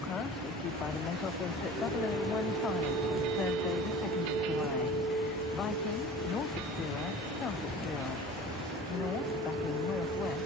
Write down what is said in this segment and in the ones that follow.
forecast issued by the Met Office at 0015 on Thursday the 2nd of July. Viking, north obscura, south obscura. North backing northwest.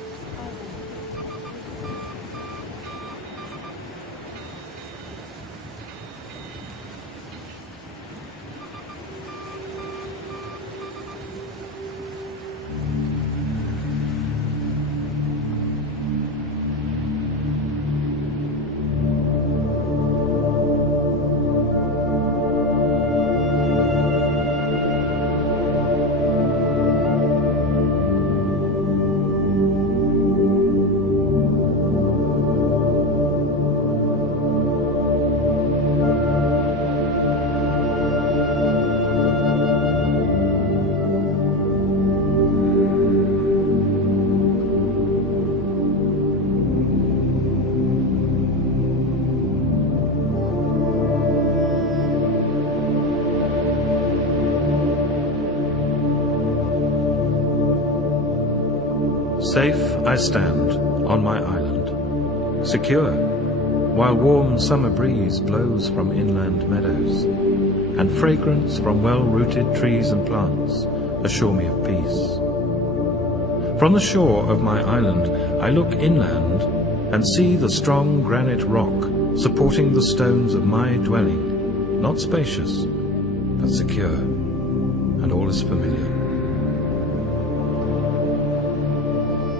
Safe I stand on my island, secure, while warm summer breeze blows from inland meadows, and fragrance from well-rooted trees and plants assure me of peace. From the shore of my island I look inland and see the strong granite rock supporting the stones of my dwelling, not spacious, but secure, and all is familiar.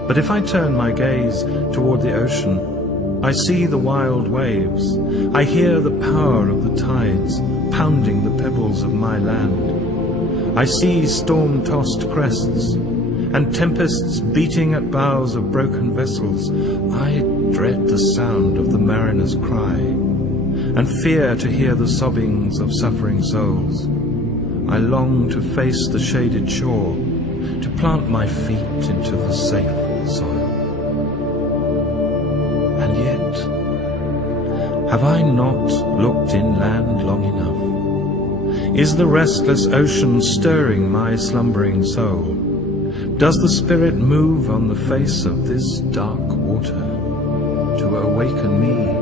But if I turn my gaze toward the ocean, I see the wild waves. I hear the power of the tides pounding the pebbles of my land. I see storm-tossed crests and tempests beating at bows of broken vessels. I dread the sound of the mariner's cry and fear to hear the sobbings of suffering souls. I long to face the shaded shore, to plant my feet into the safe soil. And yet, have I not looked inland long enough? Is the restless ocean stirring my slumbering soul? Does the spirit move on the face of this dark water to awaken me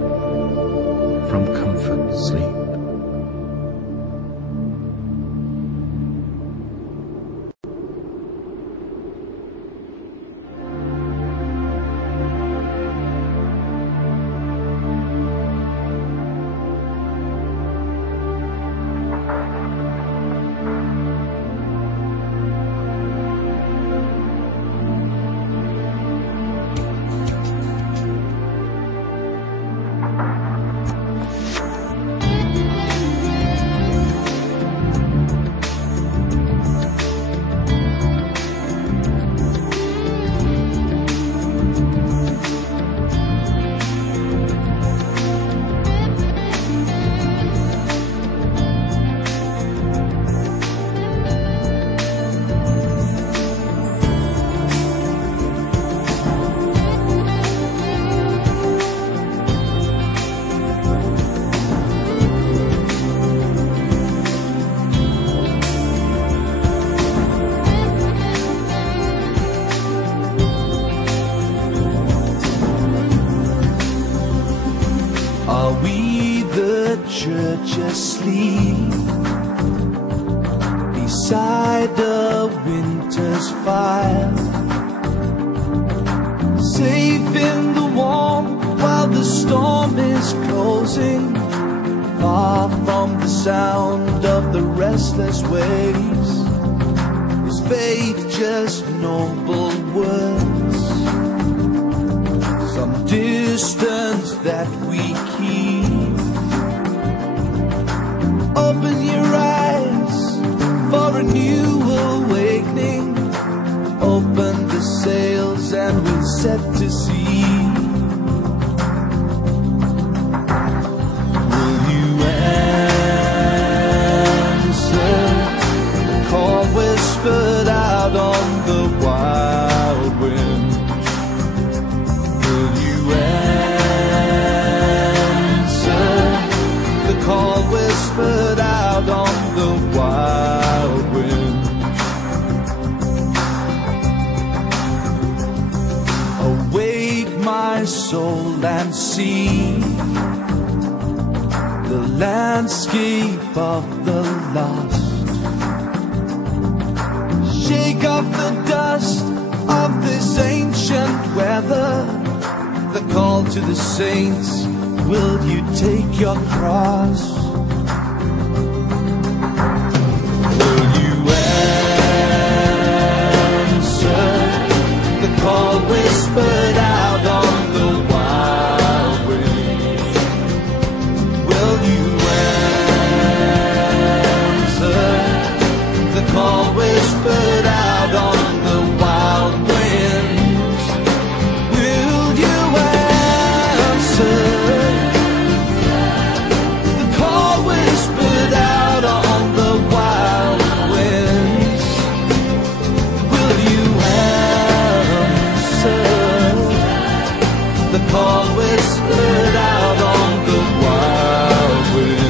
from comfort sleep? Are we the church asleep beside the winter's fire, safe in the warmth while the storm is closing, far from the sound of the restless waves? Is faith just noble words, some distance that we keep? Open your eyes for a new awakening. Open the sails and we'll set to sea. Will you answer the call whispered out on the wild wind? Will you answer the call whispered out on the wild wind? Awake my soul and see the landscape of the lost. Shake off the dust of this ancient weather, the call to the saints, will you take your cross? Will you answer the call whispered out on the wild wind? Will you answer the call whispered out on the wild winds? Will you answer the call whispered out on the wild winds? Will you answer the call whispered out on the wild winds?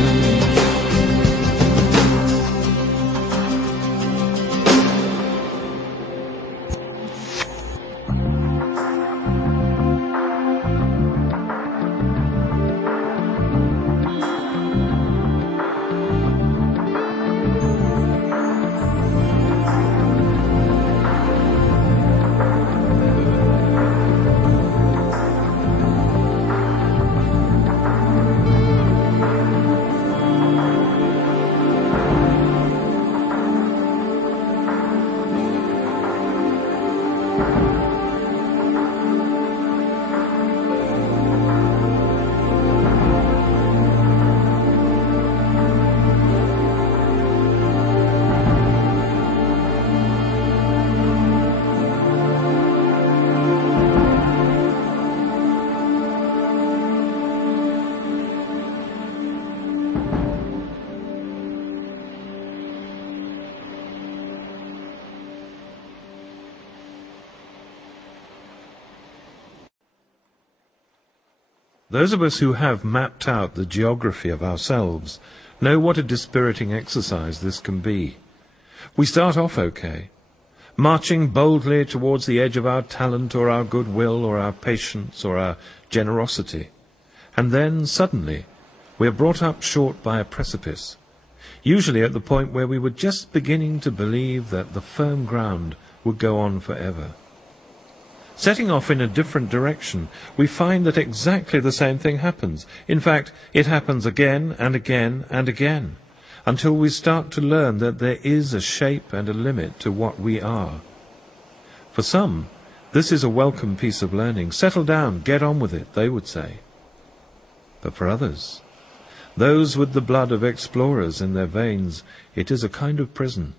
Those of us who have mapped out the geography of ourselves know what a dispiriting exercise this can be. We start off okay, marching boldly towards the edge of our talent or our goodwill or our patience or our generosity, and then suddenly we are brought up short by a precipice, usually at the point where we were just beginning to believe that the firm ground would go on forever. Setting off in a different direction, we find that exactly the same thing happens. In fact, it happens again and again and again, until we start to learn that there is a shape and a limit to what we are. For some, this is a welcome piece of learning. Settle down, get on with it, they would say. But for others, those with the blood of explorers in their veins, it is a kind of prison,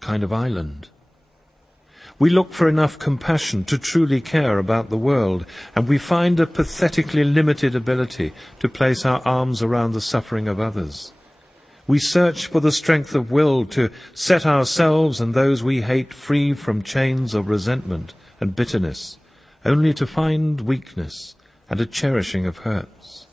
kind of island. We look for enough compassion to truly care about the world, and we find a pathetically limited ability to place our arms around the suffering of others. We search for the strength of will to set ourselves and those we hate free from chains of resentment and bitterness, only to find weakness and a cherishing of hurts.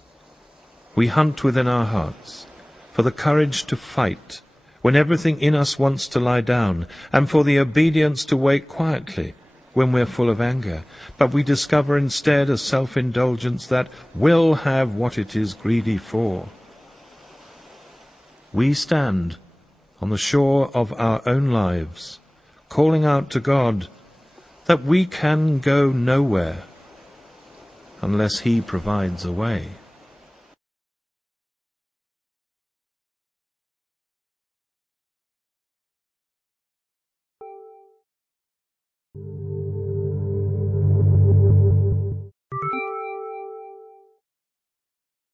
We hunt within our hearts for the courage to fight when everything in us wants to lie down, and for the obedience to wait quietly when we're full of anger, but we discover instead a self-indulgence that will have what it is greedy for. We stand on the shore of our own lives, calling out to God that we can go nowhere unless He provides a way.